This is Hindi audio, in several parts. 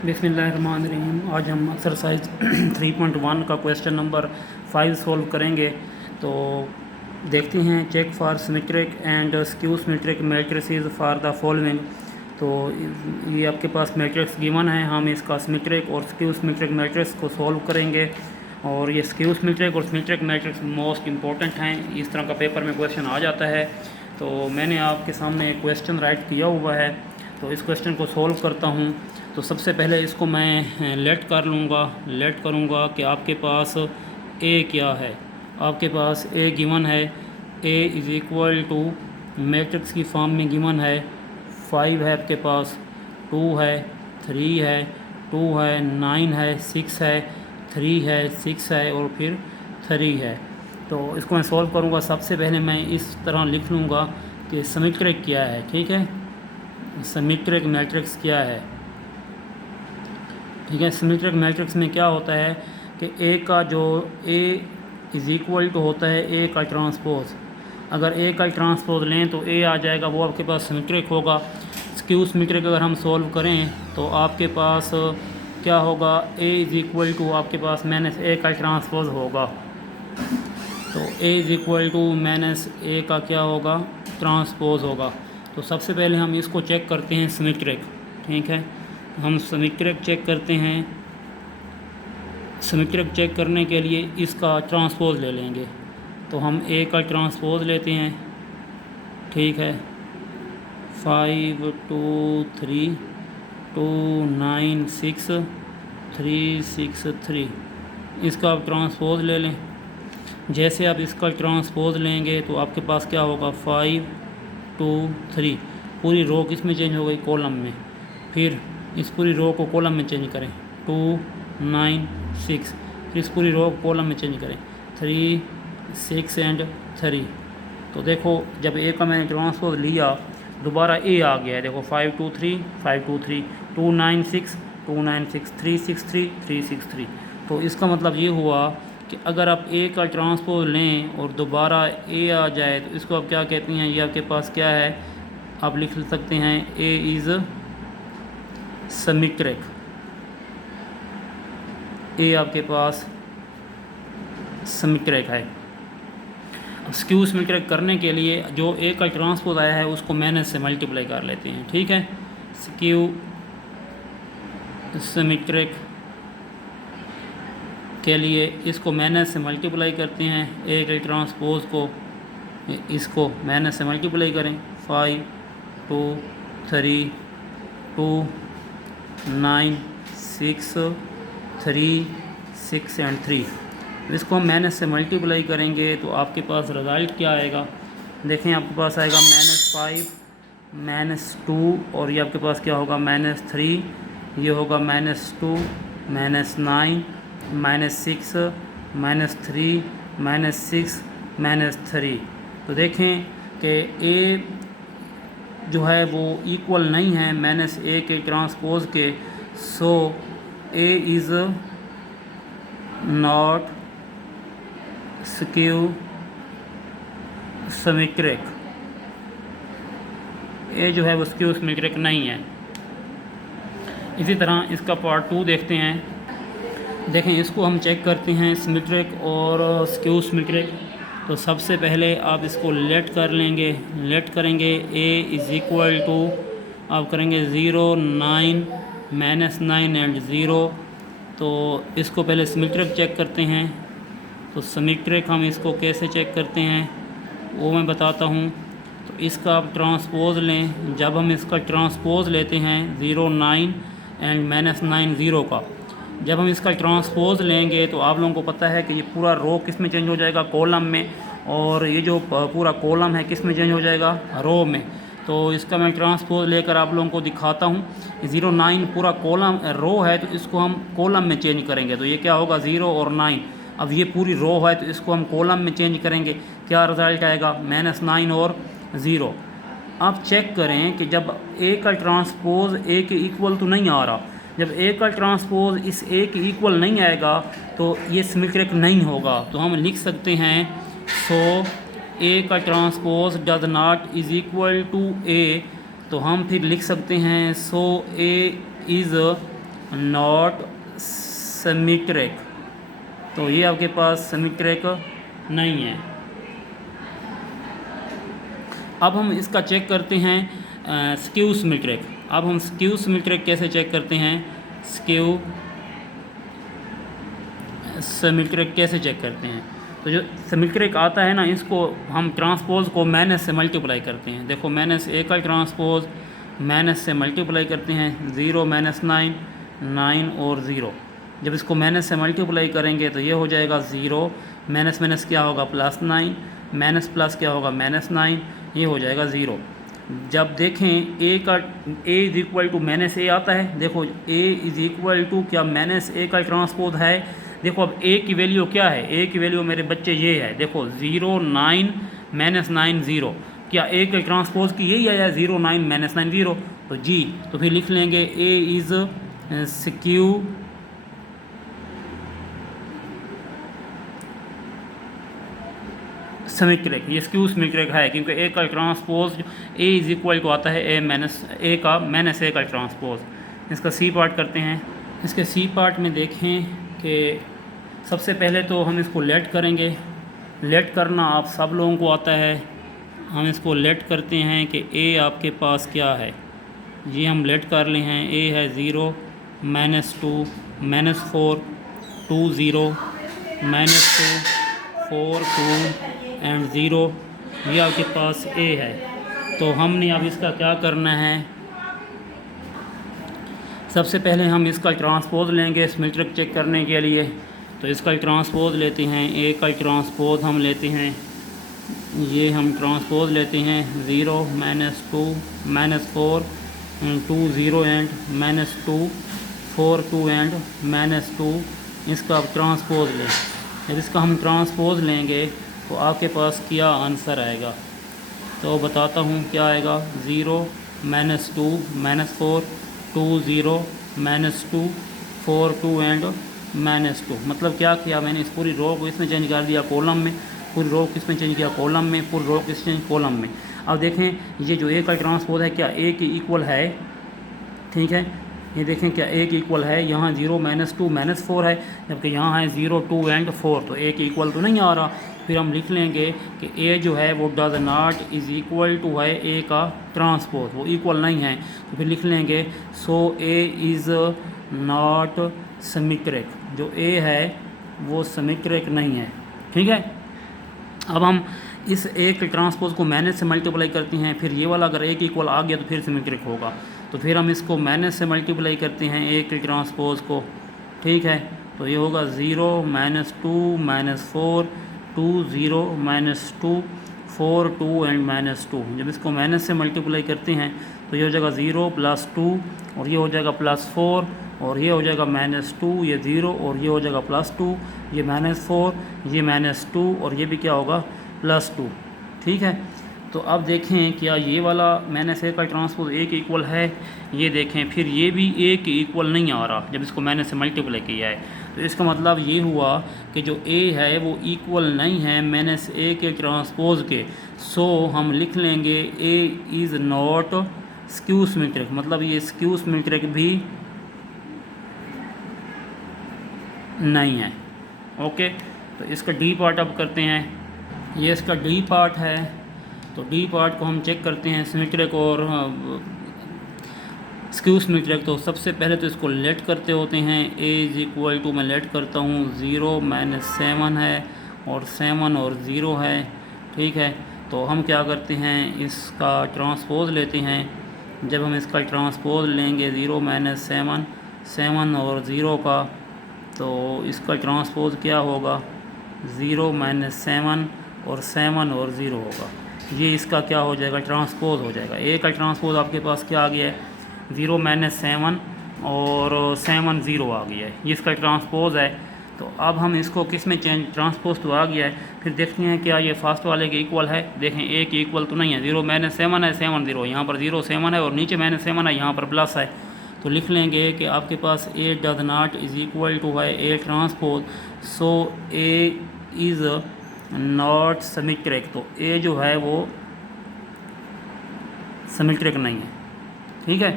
बिस्मिल्लाहिर्रहमानिर्रहीम। आज हम एक्सरसाइज 3.1 का क्वेश्चन नंबर 5 सॉल्व करेंगे। तो देखते हैं, check for symmetric and skew symmetric matrices for the following. तो ये आपके पास मैट्रिक्स गिवन है, हम इसका सिमेट्रिक और स्क्यू सिमेट्रिक मैट्रिक्स को सॉल्व करेंगे। और ये स्क्यू सिमेट्रिक और सिमेट्रिक मैट्रिक्स मोस्ट इंपॉर्टेंट हैं, इस तरह का पेपर में क्वेश्चन आ जाता है। तो मैंने आपके सामने एक क्वेश्चन राइट किया हुआ है, तो इस क्वेश्चन को सॉल्व करता हूँ। तो सबसे पहले इसको मैं लेट करूँगा कि आपके पास ए क्या है। आपके पास ए गिवन है, A is equal to matrix की फॉर्म में गिवन है 5 है, आपके पास 2 है, 3 है, 2 है, 9 है, 6 है, 3 है, 6 है और फिर 3 है। तो इसको मैं सॉल्व करूँगा। सबसे पहले मैं इस तरह लिख लूँगा कि सिमेट्रिक क्या है। ठीक है, सिमेट्रिक मैट्रिक्स क्या है। ठीक है, सिमेट्रिक मैट्रिक्स में क्या होता है कि ए का जो ए इज़ इक्वल टू होता है ए का ट्रांसपोज। अगर ए का ट्रांसपोज लें तो ए आ जाएगा, वो आपके पास सिमेट्रिक होगा। स्क्यू सिमेट्रिक अगर हम सॉल्व करें तो आपके पास क्या होगा, ए इज़ इक्वल टू आपके पास माइनस ए का ट्रांसपोज होगा। तो A is equal to minus A का क्या होगा, ट्रांसपोज होगा। तो सबसे पहले हम इसको चेक करते हैं सिमेट्रिक। ठीक है, हम सिमेट्रिक चेक करते हैं। सिमेट्रिक चेक करने के लिए इसका ट्रांसपोज ले लेंगे। तो हम ए का ट्रांसपोज लेते हैं। ठीक है, 5 2 3 2 9 6 3 6 3, इसका आप ट्रांसपोज ले लें। जैसे आप इसका ट्रांसपोज लेंगे तो आपके पास क्या होगा, 5 2 3, पूरी रो किस में चेंज हो गई, कॉलम में। फिर इस पूरी रो को कॉलम में चेंज करें, 2 9 6, फिर इस पूरी रो को कॉलम में चेंज करें, 3 6 एंड 3। तो देखो, जब ए का मैंने ट्रांसपोज लिया दोबारा ए आ गया है। देखो 5 2 3 5 2 3 2 9 6 2 9 6 3 6 3 3 6 3। तो इसका मतलब ये हुआ कि अगर आप ए का ट्रांसपोज लें और दोबारा ए आ जाए तो इसको आप क्या कहते हैं, ये आपके पास क्या है, आप लिख सकते हैं ए इज़ सिमेट्रिक। ए आपके पास सिमेट्रिक है। अब स्क्यू सिमेट्रिक करने के लिए जो ए का ट्रांसपोज आया है उसको माइनस से मल्टीप्लाई कर लेते हैं। ठीक है, स्क्यू सिमेट्रिक के लिए इसको माइनस से मल्टीप्लाई करते हैं। ए के ट्रांसपोज को इसको माइनस से मल्टीप्लाई करें, 5 2 3 2 9 6 3 6 एंड 3। इसको हम माइनस से मल्टीप्लाई करेंगे तो आपके पास रिज़ल्ट क्या आएगा, देखें। आपके पास आएगा -5 -2 और ये आपके पास क्या होगा, -3, ये होगा -2 -9 -6 -3 -6 -3। तो देखें कि ए जो है वो इक्वल नहीं है माइनस ए के ट्रांसपोज के। So A is not skew symmetric. A जो है वो स्क्यू सिमेट्रिक नहीं है। इसी तरह इसका पार्ट 2 देखते हैं। देखें, इसको हम चेक करते हैं सिमेट्रिक और स्क्यू सिमेट्रिक। तो सबसे पहले आप इसको लेट कर लेंगे, लेट करेंगे ए इज़ इक्वल टू आप करेंगे 0 9 -9 एंड 0। तो इसको पहले सिमेट्रिक चेक करते हैं। तो सिमेट्रिक हम इसको कैसे चेक करते हैं वो मैं बताता हूँ। तो इसका आप ट्रांसपोज लें। जब हम इसका ट्रांसपोज लेते हैं 0 9 एंड -9 0 का, जब हम इसका ट्रांसपोज लेंगे तो आप लोगों को पता है कि ये पूरा रो किस में चेंज हो जाएगा, कॉलम में। और ये जो पूरा कॉलम है किस में चेंज हो जाएगा, रो में। तो इसका मैं ट्रांसपोज लेकर आप लोगों को दिखाता हूँ। 0 9 पूरा कॉलम रो है तो इसको हम कॉलम में चेंज करेंगे। तो ये क्या होगा, 0 और 9। अब ये पूरी रो है तो इसको हम कॉलम में चेंज करेंगे, क्या रिज़ल्ट आएगा, -9 और 0। आप चेक करें कि जब ए का ट्रांसपोज ए के इक्वल तो नहीं आ रहा। जब ए का ट्रांसपोज इस ए के इक्वल नहीं आएगा तो ये सिमेट्रिक नहीं होगा। तो हम लिख सकते हैं सो ए का transpose does not is equal to A. तो हम फिर लिख सकते हैं so A is not symmetric, तो ये आपके पास सिमेट्रिक नहीं है। अब हम इसका चेक करते हैं स्क्यू सिमेट्रिक। अब हम स्क्यू सिमेट्रिक कैसे चेक करते हैं, स्क्यू सिमेट्रिक कैसे चेक करते हैं। तो जो सिमेट्रिक आता है ना, इसको हम ट्रांसपोज को माइनस से मल्टीप्लाई करते हैं। देखो माइनस ए का ट्रांसपोज माइनस से मल्टीप्लाई करते हैं, 0 माइनस 9, 9 और 0। जब इसको माइनस से मल्टीप्लाई करेंगे तो ये हो जाएगा 0, माइनस माइनस क्या होगा प्लस 9, माइनस प्लस क्या होगा माइनस 9, ये हो जाएगा 0। जब देखें ए का A is equal to minus A आता है, देखो ए इज़ इक्वल टू क्या माइनस ए का ट्रांसपोज है। देखो अब ए की वैल्यू क्या है, ए की वैल्यू मेरे बच्चे ये है, देखो 0 9 माइनस 9 0, क्या ए के ट्रांसपोज की यही आया 0 9 माइनस 9 0, तो जी, तो फिर लिख लेंगे ए इज़ स्क्यू सिमेट्रिक। ये स्क्यू सिमेट्रिक है क्योंकि ए का transpose A is equal to आता है ए का माइनस ए का ट्रांसपोज। इसका सी पार्ट करते हैं। इसके सी पार्ट में देखें कि सबसे पहले तो हम इसको लेट करेंगे। लेट करना आप सब लोगों को आता है। हम इसको लेट करते हैं कि ए आपके पास क्या है, ये हम लेट कर ले हैं। ए है 0 माइनस 2 माइनस 4 2 0 माइनस 2 4 2 एंड 0, ये आपके पास ए है। तो हमने अब इसका क्या करना है, सबसे पहले हम इसका ट्रांसपोज लेंगे सिमेट्रिक चेक करने के लिए। तो इसका ट्रांसपोज लेते हैं, ए का ट्रांसपोज हम लेते हैं, ये हम ट्रांसपोज लेते हैं 0 minus 2 minus 4 2 0 and minus 2 4 2 and minus 2। इसका आप ट्रांसपोज लें। जब इसका हम ट्रांसपोज लेंगे तो आपके पास क्या आंसर आएगा, तो बताता हूँ क्या आएगा। 0 minus 2 minus 4 2 0 minus 2 4 2 and minus 2। मतलब क्या किया मैंने, इस पूरी रो को इसमें चेंज कर दिया कॉलम में, पूरी रो को इसमें चेंज किया कॉलम में, पूरी रो को इसमें कॉलम में। अब देखें ये जो ए का ट्रांसपोज है क्या ए के इक्वल है, ठीक है। ये देखें क्या ए के इक्वल है, यहाँ 0 माइनस 2 माइनस 4 है, जबकि यहाँ है 0 2 एंड 4, तो ए के इक्वल तो नहीं आ रहा। फिर हम लिख लेंगे कि ए जो है वो does not is equal to है ए का ट्रांसपोज, वो इक्वल नहीं है। तो फिर लिख लेंगे सो ए इज़ नॉट सिमेट्रिक, जो ए है वो सिमेट्रिक नहीं है, ठीक है। अब हम इस ए के ट्रांसपोज को माइनस से मल्टीप्लाई करते हैं, फिर ये वाला अगर ए के इक्वल आ गया तो फिर सिमेट्रिक होगा। तो फिर हम इसको माइनस से मल्टीप्लाई करते हैं ए के ट्रांसपोज को, ठीक है। तो ये होगा 0 minus 2 minus 4 2 0 minus 2 4 2 and minus 2। जब इसको माइनस से मल्टीप्लाई करते हैं तो ये हो जाएगा 0 प्लस 2 और ये हो जाएगा प्लस 4 और ये हो जाएगा माइनस 2, ये 0 और ये हो जाएगा प्लस 2, ये माइनस 4, ये माइनस 2 और ये भी क्या होगा प्लस 2, ठीक है। तो अब देखें क्या ये वाला माइनस ए का ट्रांसपोज ए के इक्वल है, ये देखें फिर ये भी ए के इक्वल नहीं आ रहा जब इसको माइनस से मल्टीप्लाई किया है। तो इसका मतलब ये हुआ कि जो ए है वो इक्वल नहीं है माइनस ए के ट्रांसपोज के। सो हम लिख लेंगे A is not skew symmetric, मतलब ये स्क्यू सिमेट्रिक भी नहीं है। ओके, तो इसका डी पार्ट अब करते हैं। ये इसका डी पार्ट है, तो डी पार्ट को हम चेक करते हैं सिमेट्रिक और स्क्यू सिमेट्रिक। तो सबसे पहले तो इसको लेट करते होते हैं, ए इज़ इक्वल टू मैं लेट करता हूँ 0 माइनस 7 है और 7 और 0 है, ठीक है। तो हम क्या करते हैं इसका ट्रांसपोज लेते हैं। जब हम इसका ट्रांसपोज लेंगे 0 माइनस 7 7 और 0 का, तो इसका ट्रांसपोज क्या होगा 0 माइनस 7 और 7 और 0 होगा। ये इसका क्या हो जाएगा ट्रांसपोज हो जाएगा। ए का ट्रांसपोज आपके पास क्या आ गया है 0 माइनस 7 और 7 0 आ गया है, ये इसका ट्रांसपोज है। तो अब हम इसको किस में चेंज, ट्रांसपोज तो आ गया है, फिर देखते हैं क्या ये फर्स्ट वाले के इक्वल है। देखें ए के इक्वल तो नहीं है, 0 माइनस 7 है 7 0, यहाँ पर 0 7 है और नीचे माइनस 7 है, यहाँ पर प्लस है। तो लिख लेंगे कि आपके पास A does not is equal to है A transpose, so A is not symmetric. तो ए जो है वो सिमेट्रिक नहीं है, ठीक है।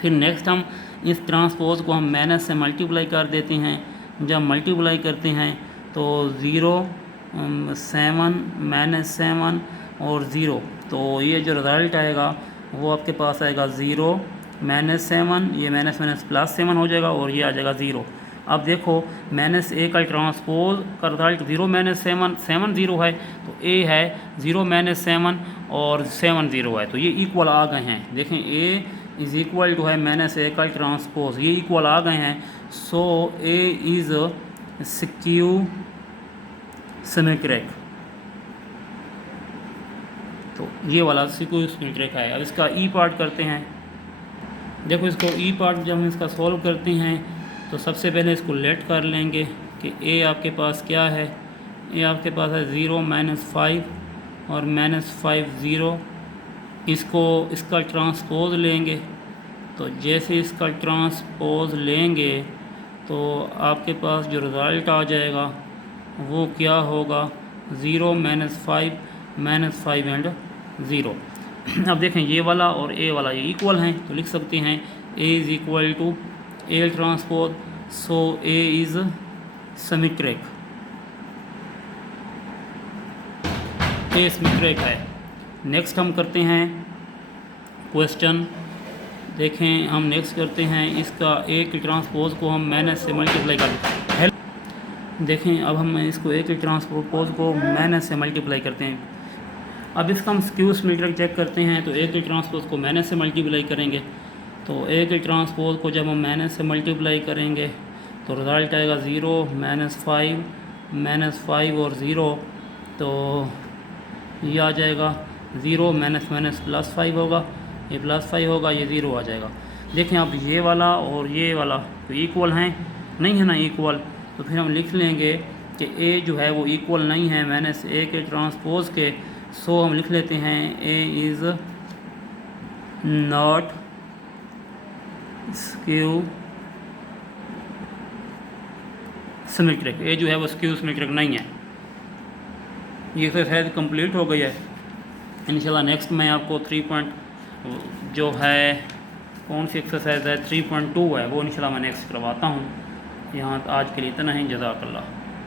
फिर नेक्स्ट हम इस ट्रांसपोज को हम माइनस से मल्टीप्लाई कर देते हैं। जब मल्टीप्लाई करते हैं तो 0 7 -7 और 0, तो ये जो रिज़ल्ट आएगा वो आपके पास आएगा 0 -7, ये माइनस माइनस प्लस 7 हो जाएगा और ये आ जाएगा 0। अब देखो माइनस ए का ट्रांसपोज का रिजल्ट 0 -7 7 0 है, तो ए है 0 -7 और 7 0 है, तो ये इक्वल आ गए हैं। देखें ए इज़ इक्वल टू है माइनस ए का ट्रांसपोज, ये इक्वल आ गए हैं। So A is skew symmetric, तो ये वाला स्क्यू सिमेट्रिक है। अब इसका ई पार्ट करते हैं। देखो इसको ई पार्ट जब हम इसका सॉल्व करते हैं तो सबसे पहले इसको लेट कर लेंगे कि ए आपके पास क्या है। ए आपके पास है 0 -5 और -5 0। इसको इसका ट्रांसपोज लेंगे, तो जैसे इसका ट्रांसपोज लेंगे तो आपके पास जो रिज़ल्ट आ जाएगा वो क्या होगा, 0 -5 -5 एंड 0। अब देखें ये वाला और ए वाला ये इक्वल हैं, तो लिख सकते हैं A is equal to A transpose, so A is symmetric, A symmetric है। नेक्स्ट हम करते हैं क्वेश्चन। देखें हम नेक्स्ट करते हैं इसका ए के ट्रांसपोज को हम माइनस से मल्टीप्लाई करते हैं। देखें अब हम इसको ए के ट्रांसपोज को माइनस से मल्टीप्लाई करते हैं। अब इसका हम स्क्यू सिमेट्रिक चेक करते हैं, तो ए के ट्रांसपोज को माइनस से मल्टीप्लाई करेंगे। तो ए के ट्रांसपोज को जब हम माइनस से मल्टीप्लाई करेंगे तो रिज़ल्ट आएगा 0 -5 और 0, तो ये आ जाएगा 0 माइनस माइनस +5 होगा, ये +5 होगा, ये 0 आ जाएगा। देखें अब ये वाला और ये वाला तो इक्वल हैं, नहीं है ना इक्वल, तो फिर हम लिख लेंगे कि ए जो है वो इक्वल नहीं है माइनस ए के ट्रांसपोज के। सो हम लिख लेते हैं A is not skew symmetric, A जो है वो स्क्यू सिमेट्रिक नहीं है। ये एक्सरसाइज कंप्लीट हो गई है। इंशाल्लाह नेक्स्ट मैं आपको 3 जो है कौन सी एक्सरसाइज है 3.2 है वो इंशाल्लाह मैं नेक्स्ट करवाता हूँ। यहाँ आज के लिए इतना ही, जज़ाकल्लाह।